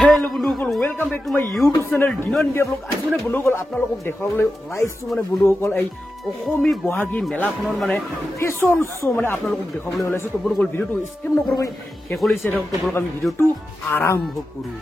Hello बंधुসকল welcome back to my YouTube channel दिनन India blog आज माने बंधुসকল আপোনালোকক দেখাবলৈ ওলাইছো মানে বন্ধুসকল এই অসমী বহাগী মেলাখনৰ মানে ফেশন শো মানে আপোনালোকক দেখাবলৈ ওলাইছো তো বন্ধুসকল ভিডিওটো স্কিপ নকৰিব শেষলৈ চাই থাকক তো বলক আমি ভিডিওটো আৰম্ভ কৰো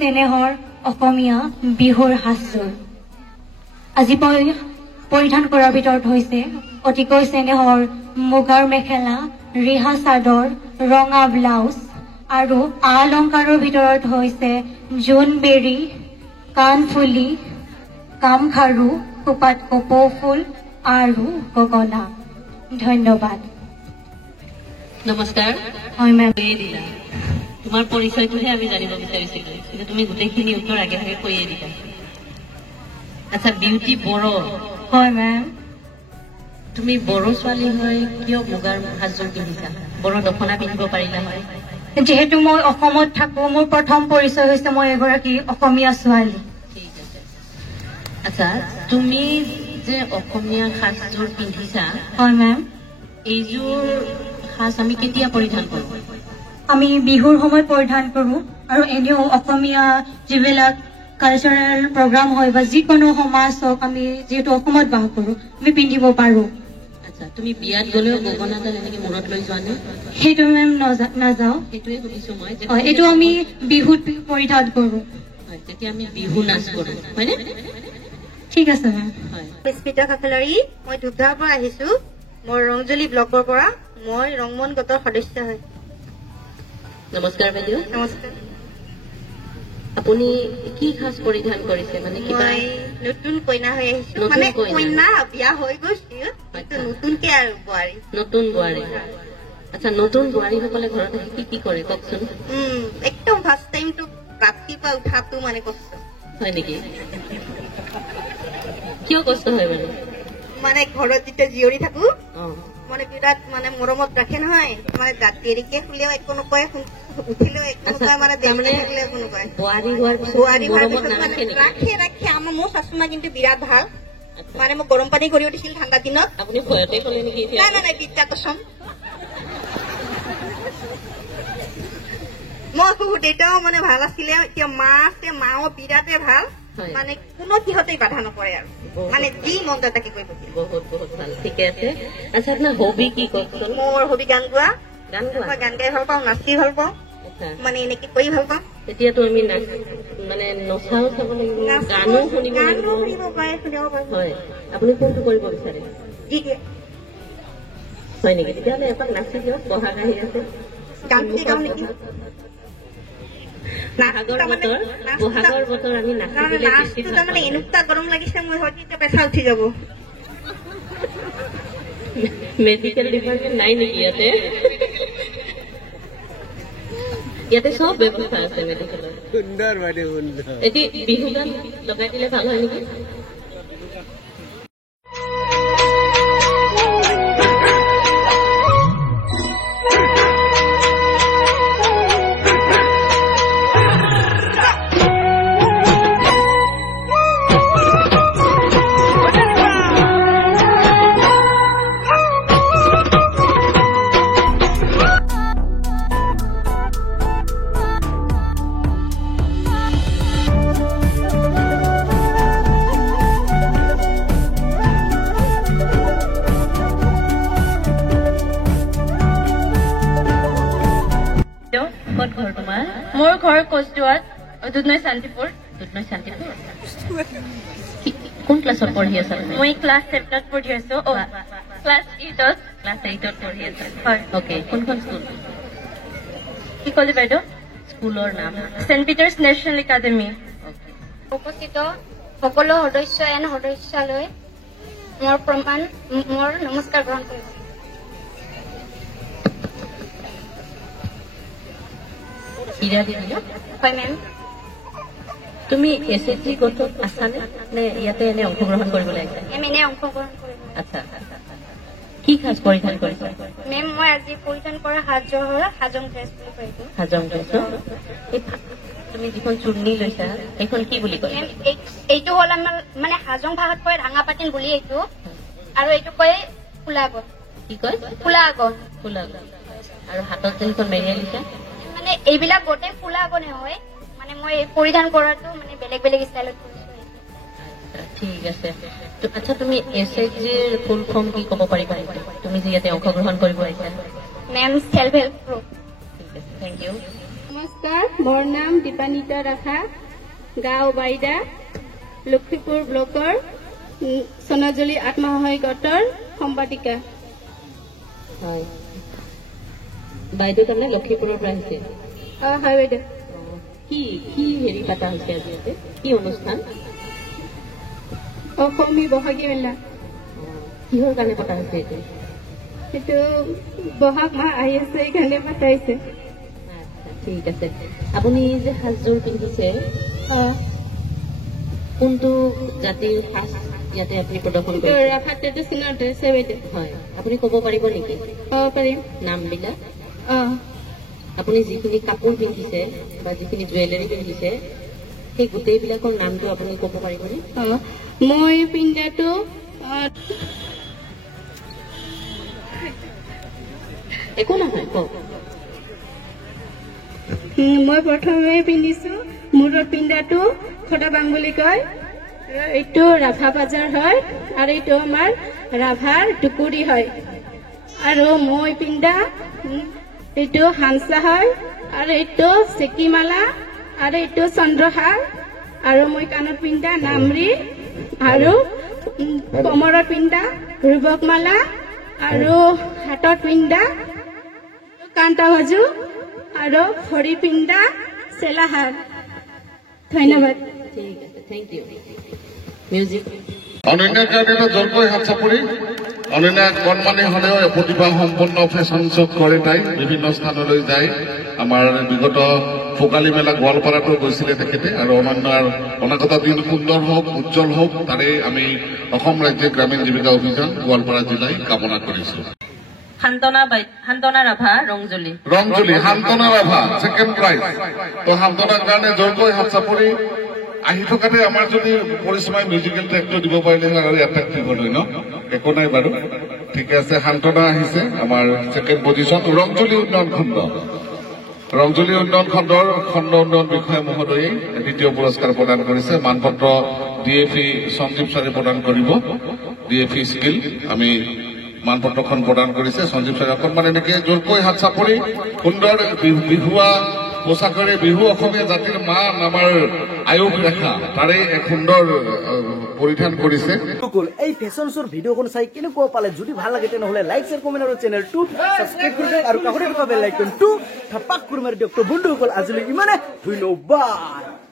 চেনেহৰ অসমীয়া বিহুৰ সাজযোৰ আজি পৰিধান কৰাৰ ভিতৰত হৈছে অতিকৈ চেনেহৰ মুগাৰ মেখেলা ৰিহা চাদৰ ৰঙা ব্লাউজ আৰু অলংকাৰৰ ভিতৰত হৈছে জোনবেৰী কাণফুলি কামখাৰু খোপাত কপৌ ফুল আৰু গগনা ধন্যবাদ নমস্কাৰ হয় মেম তোমাৰ পৰিচয়টোহে আমি জানিব বিচাৰিছিলো কিন্তু তুমি গোটেইখিনি উত্তৰ আগে আগে কৈয়ে দিলা আচ্ছা বিউটি বড়ো হয় মেম তুমি বড়ো ছোৱালী হয় কিয় মুগাৰ সাজযোৰ পিন্ধিছা বড়ো দখনা পিন্ধিব পাৰিলা হয় যেহেতু মই অসমত থাকো মোৰ প্ৰথম পৰিচয় হৈছে মই এগৰাকী অসমীয়া ছোৱালী ঠিক আছে আচ্ছা তুমি যে অসমীয়া সাজযোৰ পিন্ধিছা হয় মেম এইযোৰ সাজ আমি কেতিয়া পৰিধান কৰোঁ আমি বিহুৰ সময়ত পৰিধান কৰোঁ আৰু এনেও অসমীয়া যিবিলাক কালচাৰেল প্ৰগ্ৰাম হয় বা যিকোনো সমাজ হওক আমি যিহেতু অসমত বাস কৰোঁ আমি পিন্ধিব পাৰোঁ আচ্ছা তুমি বিয়াত গ'লেও গগনাডাল এনেকৈ মূৰত লৈ যোৱা নে সেইটো মেম নাযাওঁ সেইটোৱে সুধিছোঁ মই এইটো আমি বিহুত পৰিধান কৰোঁ হয় তেতিয়া আমি বিহু নাচ কৰোঁ হয়নে ঠিক আছে মেম হয় স্মিতা কাকলাৰী মই ধুবধাৰ পৰা আহিছোঁ মোৰ ৰংজলি ব্লকৰ পৰা মই ৰংমন গোটৰ সদস্য হয় নমস্কাৰ বাইদেউ নমস্কাৰ আপুনি কি সাজ পৰিধান কৰিছে মানে মই নতুন কইনা হৈ আহিছোঁ মানে কইনা বিয়া হৈ গৈছিল নতুনকে আৰু বোৱাৰী নতুন বোৱাৰী আচ্ছা নতুন বোৱাৰীসকলে ঘৰত আহি কি কৰে কওকচোন একদম ফাৰ্ষ্ট টাইমটো ৰাতিপুৱা উঠাটো মানে কষ্ট হয় নেকি কিয় কষ্ট হয় মানে ঘৰত যেতিয়া জীয়ৰী থাকো মানে বিৰাট মানে মৰমত ৰাখে নহয় মানে দেৰিকে শুলেও একো নকয় উঠিলেও একো নকয় মানে দেৰিকে একো নকয় বোৱাৰী হোৱাৰ পিছত মানে ৰাখে আমাৰ মোৰ শাশুমা কিন্তু বিৰাট ভাল মানে মোক গৰম পানী কৰি উঠিছিল ঠাণ্ডা দিনত আপুনি ভয়তে ক'লে নেকি নাই বিদ্যাত চম মই দেউতাও মানে ভাল আছিলে এতিয়া মা আছে মাও বিৰাটে ভাল মানে কোনো কিহতে বাধা নকৰে আৰু মানে যি মন যায় তাকে কৰিব বহুত বহুত ভাল ঠিকে আছে আচ্ছা আপোনাৰ হবি কি কওকচোন মোৰ হবি গান গোৱা মই গান গাই ভাল পাওঁ নাচি ভাল পাওঁ মানে এনেকে কৰি ভাল পাওঁ এতিয়াতো আমি মানে নচাও চাব লাগিব গানো শুনিব হয় আপুনি কোনটো কৰিব বিচাৰে হয় নেকি তেতিয়াহ'লে এপাক নাচি দিয়ক বহাগ আহি আছে গানটো গাওঁ নেকি বহাগৰ বতৰ আমি তাৰমানে এনেকুৱা গৰম লাগিছে মই হয়তো এতিয়া পেচা উঠি যাব মেডিকেল ডিপাৰ্টমেণ্ট নাই নেকি ইয়াতে চব ব্যৱস্থা আছে মেডিকেলৰ সুন্দৰ মানে সুন্দৰ এতিয়া বিহু গান লগাই দিলে ভাল হয় নেকি মোৰ ঘৰ কোচদুৱাত দুধনৈ শান্তিপুৰ কোন ক্লাছত পঢ়ি আছা তুমি মই ক্লাছ 7ত পঢ়ি আছো ক্লাছ 8ত ক্লাছ 8ত পঢ়ি আছা হয় ওকে কোনখন স্কুল কি ক'লে বাইদেউ স্কুলৰ নাম চেণ্ট পিটাৰ্ছ নেশ্যনেল একাডেমী উপস্থিত সকলো সদস্য এন সদস্যালৈ মোৰ নমস্কাৰ গ্ৰহণ কৰিছো হীৰা দেৱী হয় মেম তুমি এছএছজি গোটত আছানে নে ইয়াতে এনে অংশগ্ৰহণ কৰিবলৈ আহিছা মেম এনে অংশগ্ৰহণ কৰিব আচ্ছা কি সাজ পৰিধান কৰিছা মেম মই আজি পৰিধান কৰা সাজযোৰ হ'ল হাজং ড্ৰেছ বুলি কয় এইটো হাজং ড্ৰেছ তুমি যিখন চুৰ্ণি লৈছা সেইখন কি বুলি কয় মেম এইটো হ'ল আমাৰ মানে হাজং ভাষাত কয় ৰাঙা পাতিন বুলি এইটো আৰু এইটো কয় ফুলাগন কি কয় ফুলাগন আৰু হাতত যে সেইখন মেৰিয়াই লৈছা মানে এইবিলাক গোটেই ফুলাগনে হয় মানে মই পৰিধান কৰাটো মানে বেলেগ বেলেগ ষ্টাইলত কৰিছো ঠিক আছে আচ্ছা তুমি এছএইচজিৰ ফুল ফৰ্ম কি ক'ব পাৰিবা তুমি যে ইয়াতে অংশগ্ৰহণ কৰিব আহিছা মেম সেলফ হেল্প গ্ৰুপ ঠিক আছে থেংক ইউ নমস্কাৰ মোৰ নাম দীপানিতা ৰাখা গাঁও বাইদা লক্ষীপুৰ ব্লকৰ সোণাজুলি আত্মসহায়ক গোটৰ সম্পাদিকা হয় বাইদেউ তাৰমানে লক্ষীপুৰৰ পৰা আহিছে হয় বাইদেউ কি হেৰি পতা হৈছে আজি ইয়াতে কি অনুষ্ঠান অসমী বহাগী মেলা কিহৰ কাৰণে পতা হৈছে এইটো এইটো বহাগ মাহ আহি আছে সেইকাৰণে পাতাইছে ঠিক আছে আপুনি যে সাজযোৰ পিন্ধিছে কোনটো জাতিৰ সাজ ইয়াতে আপুনি প্ৰদৰ্শন কৰিছে ৰাভা ট্ৰেডিশ্যনেল ড্ৰেছ বাইদেউ হয় আপুনি ক'ব পাৰিব নেকি ক'ব পাৰিম নামবিলাক আপুনি যিখিনি কাপোৰ পিন্ধিছে বা যিখিনি জুৱেলাৰী পিন্ধিছে সেই গোটেইবিলাকৰ নামটো আপুনি ক'ব পাৰিবনে মই পিন্ধাটো একো নহয় কওক মই প্ৰথমে পিন্ধিছো মূৰত পিন্ধাটো খটাবাং বুলি কয় এইটো ৰাভা বাজাৰ হয় আৰু এইটো আমাৰ ৰাভাৰ টুকুৰি হয় আৰু মই পিন্ধা এইটো হাংসা হয় আৰু এইটো চেকিমালা আৰু এইটো চন্দ্ৰহাৰ আৰু মই কাণত পিন্ধা নামৰি আৰু কমৰত পিন্ধা ৰুবকমালা আৰু হাতত পিন্ধা কান্তা বাজু আৰু ভৰি পিন্ধা চেলাহাৰ ধন্যবাদ ঠিক আছে থেংক ইউ মিউজিক অনন্যা একাডেমিত জোৰকৈ হাত চাপৰি অনন্যা কণমানি হলেও প্ৰতিভা সম্পন্ন ফেশ্বন শ্ব'ত কৰে তাই বিভিন্ন স্থানলৈ যায় আমাৰ বিগত ভোগালী মেলা গোৱালপাৰাতো গৈছিলে তেখেতে আৰু অনন্যাৰ অনাগত দিন সুন্দৰ হওক উজ্জ্বল হওক তাৰে আমি অসম ৰাজ্যিক গ্ৰামীণ জীৱিকা অভিযান গোৱালপাৰা জিলাই কামনা কৰিছো শান্তনা ৰাভা ৰংজুলি শান্তনা ৰাভা ছেকেণ্ড প্ৰাইজ তো শান্তনাৰ কাৰণে জোৰকৈ হাত চাপৰি আহি থকাতে আমাৰ যদি পৰিশ্ৰমাই মিউজিকেল ট্ৰেকটো দিব পাৰিলে আৰু এট্ৰেক্টিভ হ'ল ন একো নাই বাৰু ঠিকে আছে শান্তনা আহিছে আমাৰ ছেকেণ্ড পজিশ্যন ৰংজুলি উন্নয়ন খণ্ডৰ খণ্ড উন্নয়ন বিষয়া মহোদয়ে দ্বিতীয় পুৰস্কাৰ প্ৰদান কৰিছে মানপত্ৰ DFE সঞ্জীৱ ছাৰে প্ৰদান কৰিব DFE স্কিল আমি মানপত্ৰখন প্ৰদান কৰিছে সঞ্জীৱ ছাৰে অকণমান এনেকে জোৰকৈ হাত চাপৰি সুন্দৰ বিহুৱা পোচাকেৰে বিহু অসমীয়া জাতিৰ মান আমাৰ আয়োগ ৰেখা তাৰে এক সুন্দৰ পৰিধান কৰিছে এই ফেশ্বন শ্ব'ৰ ভিডিঅ'খন চাই কেনেকুৱা পালে যদি ভাল লাগে তেনেহ'লে লাইক শ্বেয়াৰ কমেণ্ট আৰু চেনেলটো ছাবস্ক্ৰাইব কৰি দিয়ক আৰু কাষতে থকা বেল আইকনটো থাপাক কৰি মাৰি দিয়ক তো বন্ধুসকল আজিলৈ ইমানে ধন্যবাদ।